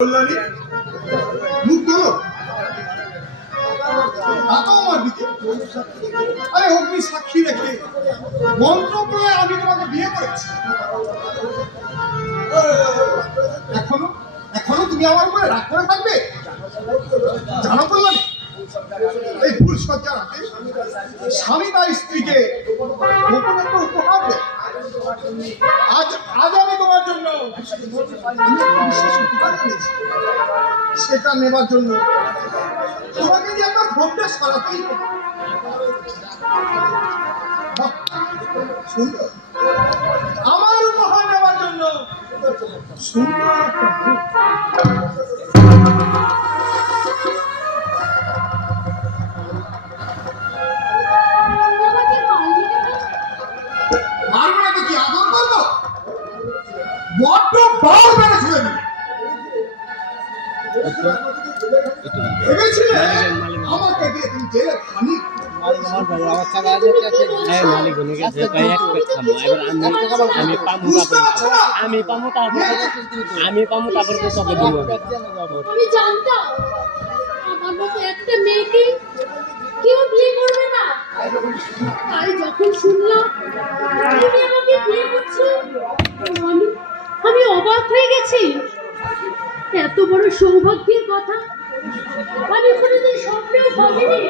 কল্যাণী মুখ তোলো, তাকাও আমার দিকে। আরে অগ্নি সাক্ষী রেখে মন্ত্র প্রয়োগে আমি তোমাকে বিয়ে করেছি। এখনো এখনো তুমি আমার উপরে রাগ করে থাকবে? জানো কল্যাণী, এই ফুল সজ্জা রাতে স্বামী তার স্ত্রীকে গোপন একটা উপহার দেয়। আজ আজ আমি তোমার জন্য বিশেষ উপহার এনেছি। সেটা নেবার জন্য তোমাকে যে একটা ঘন্টা সারাতেই হবে। সুন্দর আমার উপহার নেবার জন্য সুন্দর একটা মারবো না তো কি আদর করবো? বড্ড বড় বেড়ে ছিল ভেবেছিলে আমাকে দিয়ে তুমি জেলে খানি? আমি পামু তারপর তোকে দেব। আমি জানতাম আমার মতো একটা মেয়েকে কেউ বিয়ে করবে না, তাই যখন শুনলাম তুমি আমাকে বিয়ে করছো আমি অবাক হয়ে গেছি। এত বড় সৌভাগ্যের কথা আমি কোনোদিন স্বপ্নেও ভাবিনি।